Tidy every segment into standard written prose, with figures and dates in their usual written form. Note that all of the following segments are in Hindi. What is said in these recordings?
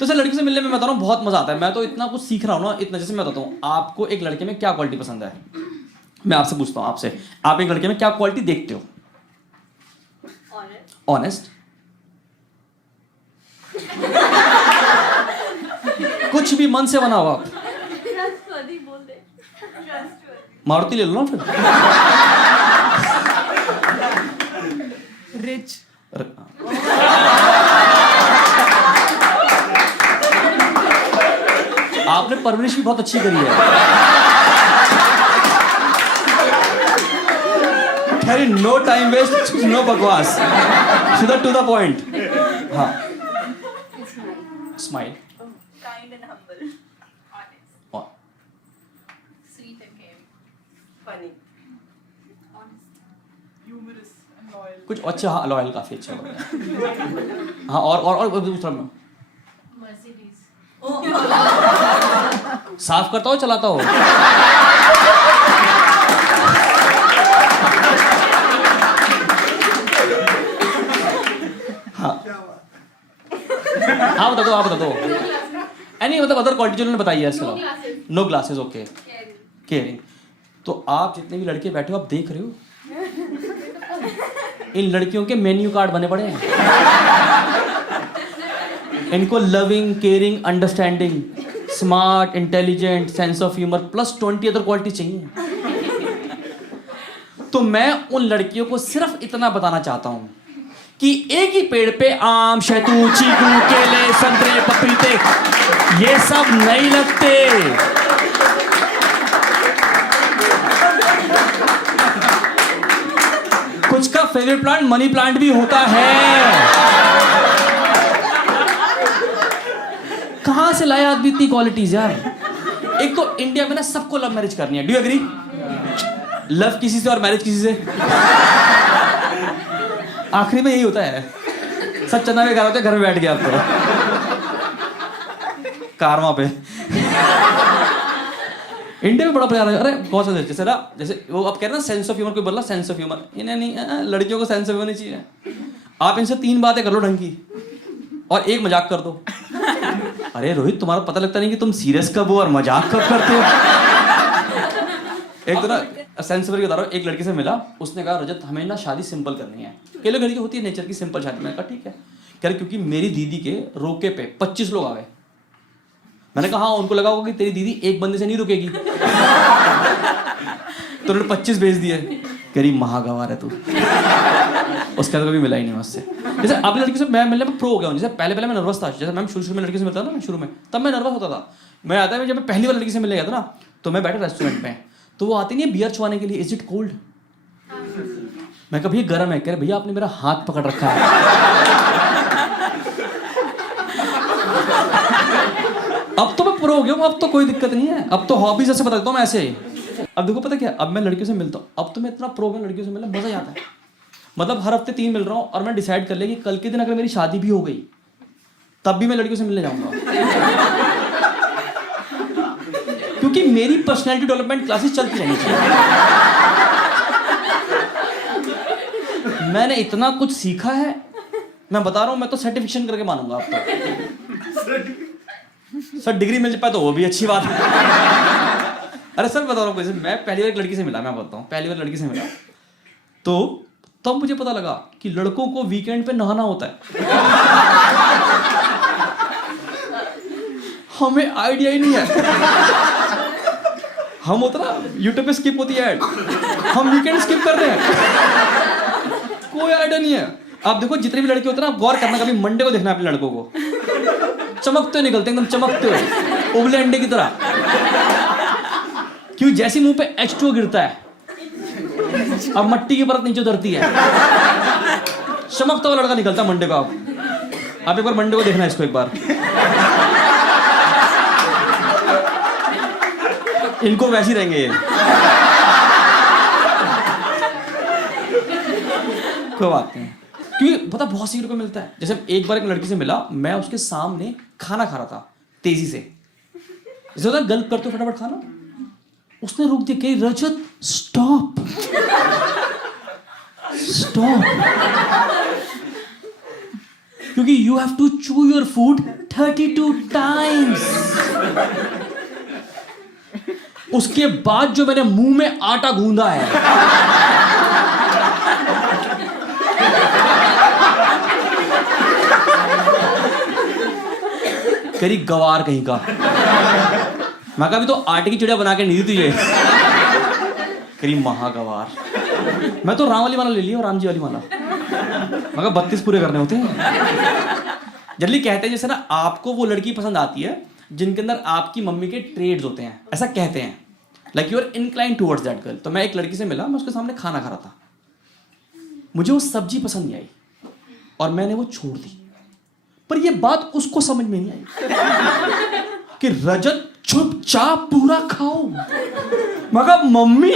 तो सर लड़की से मिलने में बता रहा हूँ बहुत मजा आता है। मैं तो इतना कुछ सीख रहा हूँ ना, इतना। जैसे मैं बताता हूँ आपको, एक लड़के में क्या क्वालिटी पसंद है। मैं आपसे पूछता हूँ, आपसे, आप एक लड़के में क्या क्वालिटी देखते हो? ऑनेस्ट। कुछ भी मन से बना हो आप। मारुति ले लो ना फिर। रिच। आपने परवरिश भी बहुत अच्छी करी है। खैर, नो टाइम वेस्ट, नो बकवास, सीधा टू द पॉइंट। हाँ, smile, kind and humble, honest, sweet and caring, funny, honest, humorous and loyal. कुछ अच्छा। हाँ, लॉयल काफी अच्छा लग रहा है। हाँ, और दूसरा में Mercedes, साफ करता हो चलाता हो? हाँ, आप बता दो। एनी मतलब अदर क्वालिटी जो उन्होंने बताई है इसके। No glasses, okay. केयरिंग। तो आप जितने भी लड़के बैठे हो, आप देख रहे हो इन लड़कियों के मेन्यू कार्ड बने पड़े हैं। इनको loving, caring, understanding, smart, intelligent, sense of humour plus 20 other quality चाहिए। तो मैं उन लड़कियों को सिर्फ इतना बताना चाहता हूं कि एक ही पेड़ पे आम, शहतूत, चीकू, केले, संतरे, पपीते ये सब नहीं लगते। कुछ का फेवरेट प्लांट मनी प्लांट भी होता है। कहां से लाया आदमी इतनी क्वालिटीज यार? एक तो इंडिया में ना सबको लव मैरिज करनी है। Do you agree? लव किसी से और मैरिज किसी से। आखिरी में यही होता है। सब चंदा में घर होते, घर में बैठ गया अब तो कारवा पे। इंडिया में बड़ा प्यार है। अरे बहुत सारे जैसे ना, जैसे वो आप कह रहे हैं ना सेंस ऑफ ह्यूमर, कोई बोला सेंस ऑफ ह्यूमर, इन्हें नहीं, लड़कियों को सेंस ऑफ ह्यूमर नहीं चाहिए। आप इनसे 3 बातें कर लो ढंग की और एक मजाक कर दो। अरे रोहित, तुम्हारा पता लगता नहीं कि तुम सीरियस कब हो और मजाक कब करते हो। एक तो ना सेंस ऑफ बता रहा हूँ, एक लड़की से मिला, उसने कहा रजत हमें ना शादी सिंपल करनी है। कई लोग लड़की होती है नेचर की सिंपल शादी। मैंने कहा ठीक है। कह रहे क्योंकि मेरी दीदी के रोके पे 25 लोग आ गए। मैंने कहा हाँ, उनको लगा होगा कि तेरी दीदी एक बंदे से नहीं रुकेगी, तो उन्होंने 25 भेज दिए। कह रही महागवार है तू। उसके बाद कभी मिला ही नहीं मुझसे। जैसे आपने लड़की से मैं मिलने में प्रो हो गया हूँ। जैसे पहले मैं नर्वस था। जैसे मैं शुरू में लड़की से मिलता था ना, शुरू में तब मैं नर्वस होता था। मैं आता है जब मैं पहली बार लड़की से मिलने गया था ना, तो मैं बैठा रेस्टोरेंट में, तो वो आती नहीं है बियर छुआने के लिए, इज इट कोल्ड? मैं कभी गर्म है। कह रहे भैया आपने मेरा हाथ पकड़ रखा है। अब तो मैं प्रो हो गया हूँ, अब तो कोई दिक्कत नहीं है। अब तो हॉबीज ऐसे बता देता हूँ मैं ऐसे। अब देखो पता क्या, अब मैं लड़कियों से मिलता हूँ, अब तो मैं इतना प्रो हो गया लड़कियों से मिलना, मजा ही आता है। मतलब हर हफ्ते 3 मिल रहा हूँ और मैं डिसाइड कर लिया कि कल के दिन अगर मेरी शादी भी हो गई तब भी मैं लड़कियों से मिलने जाऊंगा। क्योंकि मेरी पर्सनैलिटी डेवलपमेंट क्लासेस चलती रहनी चाहिए। मैंने इतना कुछ सीखा है, मैं बता रहा हूँ। मैं तो सर्टिफिकेशन करके मानूंगा आप तो। सर डिग्री मिल पाए तो वो भी अच्छी बात है। अरे सर बता रहा हूँ, मैं पहली बार एक लड़की से मिला, मैं बताता हूँ, पहली बार लड़की से मिला तो तब मुझे पता लगा कि लड़कों को वीकेंड पे नहाना होता है। हमें आइडिया ही नहीं है। हम होता ना यूट्यूब पे स्किप होती है ऐड, हम वीकेंड स्किप कर रहे हैं, कोई आइडिया नहीं है। आप देखो जितने भी लड़के होते हैं ना, आप गौर करना, कभी मंडे को देखना अपने लड़कों को, चमकते हुए निकलते एकदम चमकते हुए, उबले अंडे की तरह। क्यों? जैसे मुंह पे H2O गिरता है, अब मट्टी की परत नीचे उतरती है, चमकता हुआ लड़का निकलता मंडे को। आप एक बार मंडे को देखना इसको एक बार। इनको वैसे ही रहेंगे ये। कोई बात नहीं, क्योंकि पता बहुत सी को मिलता है। जैसे एक बार एक लड़की से मिला, मैं उसके सामने खाना खा रहा था तेजी से, जैसे होता है गल्प करते हो फटाफट खाना, उसने रोक दिया, कही रजत स्टॉप स्टॉप, क्योंकि you have to chew your food 32 times. उसके बाद जो मैंने मुंह में आटा गूंदा है, करी गवार कहीं का। मैं कहा अभी तो आटे की चिड़िया बना के नहीं दी तुझे। करी महागवार। मैं तो राम वाली माला ले ली और राम जी वाली माला। मैं कहा 32 पूरे करने होते हैं। जल्दी कहते हैं जैसे ना आपको वो लड़की पसंद आती है जिनके अंदर आपकी मम्मी के ट्रेड्स होते हैं, ऐसा कहते हैं, like you are incline towards that girl. तो मैं एक लड़की से मिला, मैं उसके सामने खाना खा रहा था, मुझे वो सब्जी पसंद नहीं आई और मैंने वो छोड़ दी। पर ये बात उसको समझ में नहीं आई कि रजत चुपचाप पूरा खाओ। मैं कहा मम्मी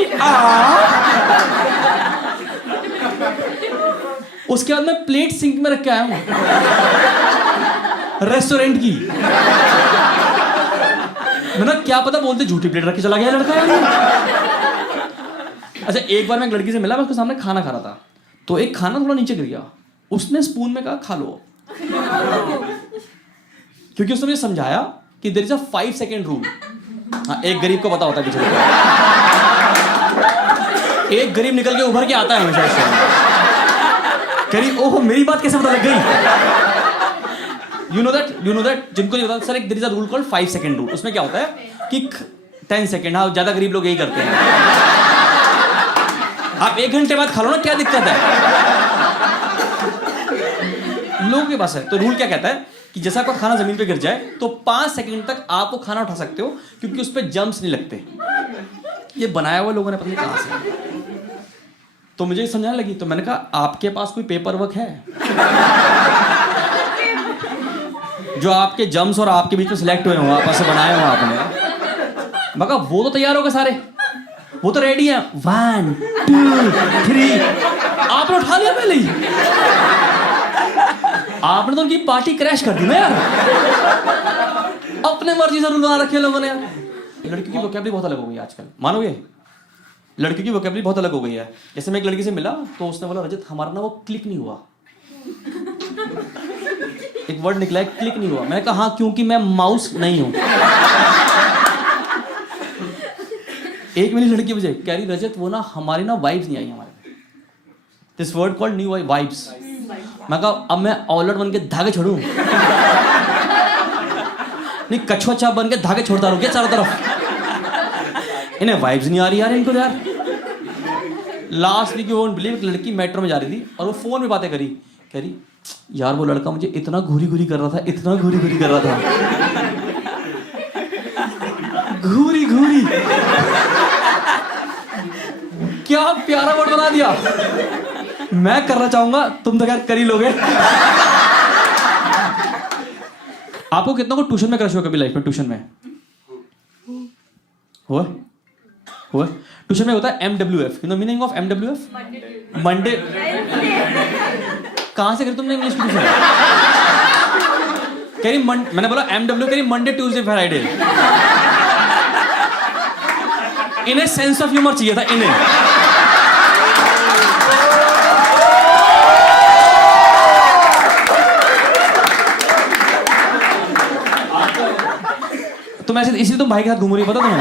उसके बाद मैं प्लेट सिंक में रख के आया हूं रेस्टोरेंट की। मैंने क्या पता बोलते झूठी प्लेट रख के चला गया लड़का यार। अच्छा एक बार मैं एक लड़की से मिला, मैं उसके सामने खाना खा रहा था, तो एक खाना थोड़ा नीचे गिर गया, उसने स्पून में कहा खा लो। क्योंकि उसने मुझे समझाया कि there is a 5 second rule. हाँ, एक गरीब को पता होता है पीछे। एक गरीब निकल के उभर के आता है हमेशा इससे। गरीब ओहो मेरी बात कैसे पता लग गई। यू नो दैट जिनको नहीं पता सर, एक there is a rule called 5 second rule. उसमें क्या होता है कि 10 सेकंड, हाँ ज्यादा गरीब लोग यही करते हैं। आप 1 घंटे बाद खा लो ना, क्या दिक्कत है लोगों के पास है। तो रूल क्या कहता है कि जैसा आपका खाना जमीन पे गिर जाए तो 5 सेकंड तक आप वो खाना उठा सकते हो, क्योंकि उस पर जम्प्स नहीं लगते। ये बनाया हुआ लोगों ने पता नहीं कहां से। तो मुझे समझाने लगी, तो मैंने कहा आपके पास कोई पेपर वर्क है जो आपके जम्स और आपके बीच में सिलेक्ट हुए हो, आपस से बनाए हो आपने। मैं कहा वो तो तैयार हो गए सारे, वो तो रेडी है। 1 2 3 आपने उठा लिया पहले ही। आपने तो उनकी पार्टी क्रैश कर दी ना यार। अपने मर्जी से रूल बना रखे लोगों ने यार। लड़कियों की वोकैबुलरी बहुत अलग हो गई है आजकल, मानोगे? लड़कियों की वोकैबुलरी बहुत अलग हो गई है। जैसे मैं एक लड़की से मिला तो उसने बोला रजत हमारा ना वो क्लिक नहीं हुआ। एक वर्ड निकला है क्लिक नहीं हुआ। मैंने कहा हाँ क्योंकि मैं माउस नहीं हूं। एक मिनट लड़की मुझे कह रही रजत वो ना हमारी ना वाइब्स नहीं आई हमारे। This word called new vibes. मैं कहा अब मैं ऑलर बन के धागे छोड़ूं? नहीं कछुआ चाप बन के धागे छोड़ता रहूं क्या चारों तरफ? इन्हें वाइब्स नहीं आ रही यार इनको यार। Last week you won't believe, एक लड़की मेट्रो में जा रही थी और वो फोन में बातें करी, कह रही यार वो लड़का मुझे इतना घूरी घूरी कर रहा था, इतना घूरी घूरी कर रहा था। घूरी घूरी क्या प्यारा वर्ड बना दिया। मैं करना चाहूंगा, तुम तो क्या कर ही लोगे। आपको कितना को ट्यूशन में क्रश हुआ कभी लाइफ में? ट्यूशन में हुआ? ट्यूशन में होता है MWF। You know meaning of MWF? Monday. कहां से करी तुमने इंग्लिश ट्यूशन? कह रही मैंने बोला MW, कह रही मंडे ट्यूसडे फ्राइडे। इन्हें सेंस ऑफ ह्यूमर चाहिए था इन्हें। तुम ऐसे इसलिए तुम भाई के साथ घूम रही हो, पता तुम्हें?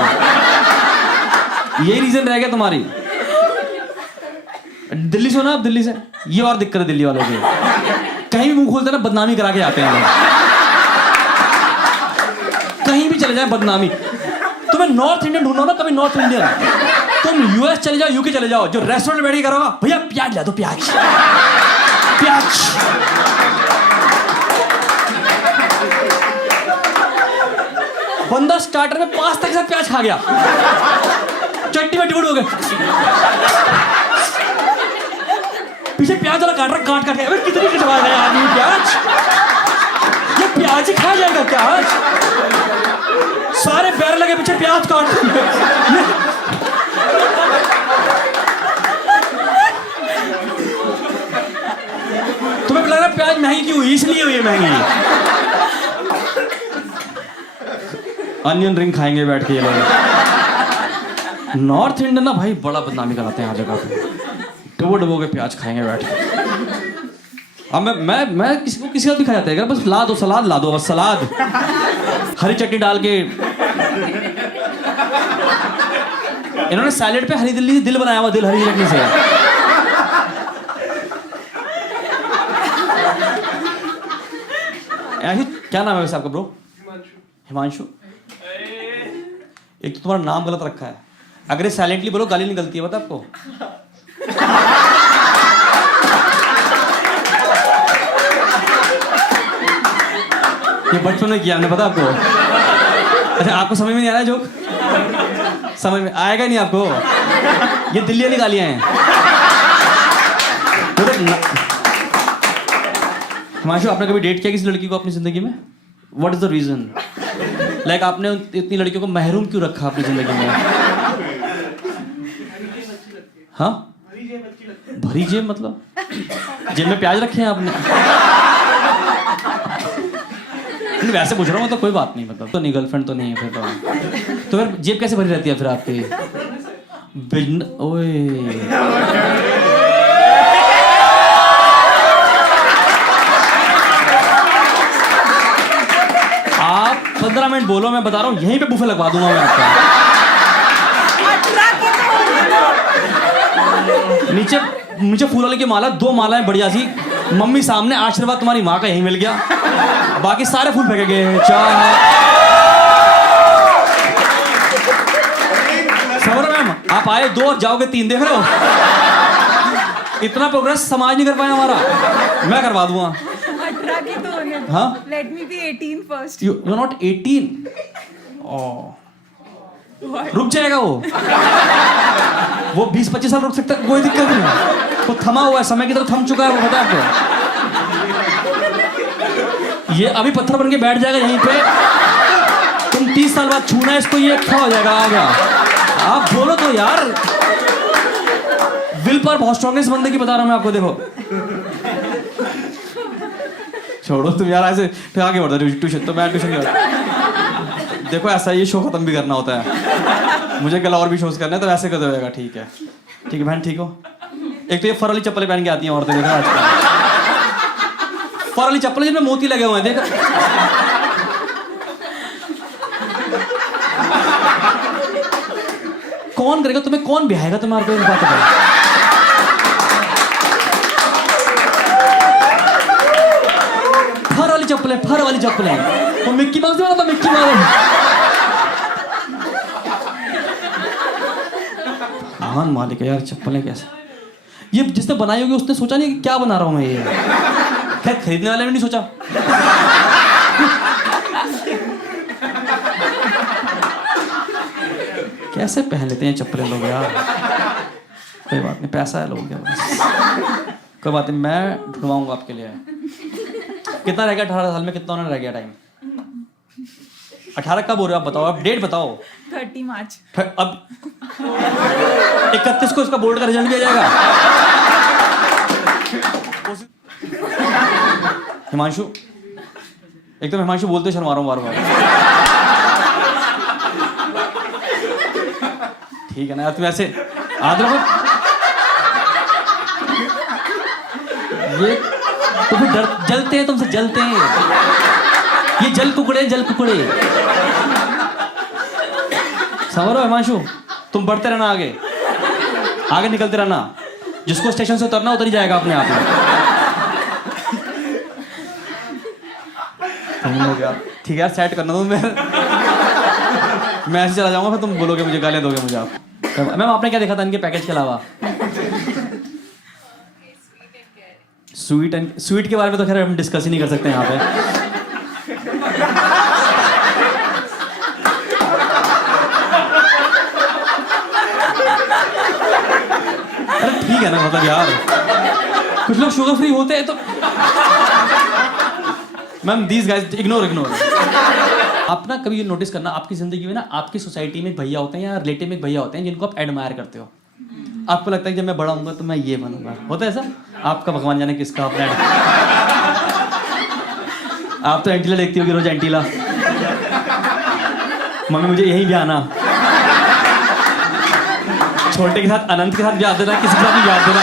यही रीजन रह गया तुम्हारी। दिल्ली से हो ना आप? दिल्ली से ये और दिक्कत है दिल्ली वालों की। कहीं भी मुंह खोलते ना बदनामी करा के आते हैं। कहीं भी चले जाए बदनामी। तुम्हें नॉर्थ इंडियन ढूंढो ना, कभी नॉर्थ इंडियन। तुम US चले जाओ, UK चले जाओ, जो रेस्टोरेंट में बैठ के करोगा भैया प्याज ला दो, प्याज प्याज। बंदा स्टार्टर में पास्ता के साथ प्याज खा गया, चट्टी में डिबड़ हो गए। पीछे प्याज वाला काट रहा, काट काट के कितनी खिंचवा रहा है आदमी प्याज। ये प्याज ही खा जाएगा क्या आज? सारे पैर लगे पीछे प्याज काट। तुम्हें लग रहा है प्याज महंगी क्यों हुई? इसलिए हुई है महंगी। अनियन रिंग खाएंगे बैठ के ये लोग। नॉर्थ इंडियन ना भाई बड़ा बदनामी कराते हैं हर जगह पे। डबो डबो के प्याज खाएंगे बैठ के। अब मैं किसी के साथ भी खा जाता है, बस सलाद ला दो बस सलाद, हरी चटनी डाल के। इन्होंने सैलेड पे हरी दिल बनाया हुआ, दिल हरी चटनी से। ऐसी क्या नाम है वैसे आपका ब्रो? हिमांशु। एक तो तुम्हारा नाम गलत रखा है, अगर ये साइलेंटली बोलो गाली निकलती है, पता आपको? ये बचपन में किया हमने, पता आपको? अच्छा आपको समझ में नहीं आ रहा है जोक? समझ में आएगा नहीं आपको, ये दिल्ली वाली गालियां हैं। हिमांशु, आपने कभी डेट किया किसी लड़की को अपनी जिंदगी में? What is the reason? Like आपने इतनी लड़कियों को महरूम क्यों रखा अपनी जिंदगी में? हाँ, भरी जेब मतलब जेब में प्याज रखे हैं आपने? वैसे पूछ रहा हूँ, तो कोई बात नहीं, मतलब तो नहीं, गर्लफ्रेंड तो नहीं है फिर तो फिर जेब कैसे भरी रहती है फिर आपकी? ओए आप 15 मिनट बोलो, मैं बता रहा हूँ यहीं पे बुफे लगवा दूंगा मैं आपका। नीचे फूल वाले की माला, 2 मालाएं बढ़िया सी, मम्मी सामने, आशीर्वाद तुम्हारी माँ का यहीं मिल गया, बाकी सारे फूल फेंके गए हैं। समझ मैम, आप आए 2 और जाओगे 3, देख रहे हो? इतना प्रोग्रेस समाज नहीं कर पाया हमारा, मैं करवा दूंगा। हाँ, Let me be 18 first. You're not 18. रुक जाएगा वो 20-25 साल रुक सकता है, कोई दिक्कत नहीं। वो थमा हुआ है, समय की तरह थम चुका है वो, पता है आपको? ये अभी पत्थर बन के बैठ जाएगा यहीं पे, तुम 30 साल बाद छूना है इसको, ये खड़ा हो जाएगा। आ गया, आप बोलो तो यार। विल पावर बहुत स्ट्रॉन्ग है इस बंदे की, बता रहा हूं मैं आपको। देखो छोड़ो तुम यार, ऐसे फिर आगे बढ़ो ट्यूशन, तो मैं ट्यूशन देखो ऐसा ये शो खत्म भी करना होता है, मुझे कल और भी शोज करना है, तो ऐसे कर देगा। ठीक है बहन, ठीक हो? एक तो ये फर वाली चप्पलें पहन के आती हैं औरतें, देखो आजकल फर वाली चप्पलें जिनमें मोती लगे हुए हैं, देखो। कौन करेगा तुम्हें, कौन बिहाएगा तुम्हारे को? बात है, फर वाली चप्पलें, वो मिक्की माउस नहीं बनता, मिक्की माउस। महान मालिक है यार, चप्पलें कैसे? ये जिसने बनाई होगी उसने सोचा नहीं कि क्या बना रहा हूं मैं ये। खैर खरीदने वाले ने नहीं सोचा। कैसे पहन लेते हैं चप्पलें लोग यार। कोई बात नहीं, पैसा है लोगों के पास, कोई बात नहीं, मैं ढूंढवाऊंगा आपके लिए। कितना रह गया 18 साल में, कितना रह गया टाइम? 18 कब हो रहे हो आप बताओ, आप डेट बताओ। 30 मार्च। अब 31 को इसका बोर्ड का रिजल्ट भी आ जाएगा। हिमांशु, एक तो हिमांशु बोलते शर्मा रहा हूँ बार-बार। ठीक है ना यार, तुम ऐसे आदर को ये तो फिर जलते हैं तुमसे, जलते हैं ये, जल कुकड़े समझ रहे हो हिमांशु? तुम बढ़ते रहना, आगे निकलते रहना, जिसको स्टेशन से उतरना उतर ही जाएगा अपने आप में। ठीक है यार, सेट करना तुम, मैं ऐसे चला जाऊंगा, फिर तुम बोलोगे मुझे, गालियां दोगे मुझे आप। मैम आपने क्या देखा था इनके पैकेज के अलावा? स्वीट के बारे में तो खैर हम डिस्कस ही नहीं कर सकते यहाँ पे। अरे ठीक है ना, मतलब यार कुछ लोग शुगर फ्री होते हैं तो। Ma'am these guys ignore. आप ना कभी ये नोटिस करना, आपकी जिंदगी में ना, आपकी सोसाइटी में एक भैया होते हैं या रिलेटिव में एक भैया होते हैं जिनको आप एडमायर करते हो। आपको लगता है कि जब मैं बड़ा होऊंगा तो मैं ये बनूंगा, होता है ऐसा? आपका भगवान जाने किसका अपना। आप तो एंटीला देखती होगी रोज, एंटीला। मम्मी मुझे यही भी आना, छोटे के साथ, अनंत के साथ भी याद देना, किसी के साथ भी याद देना।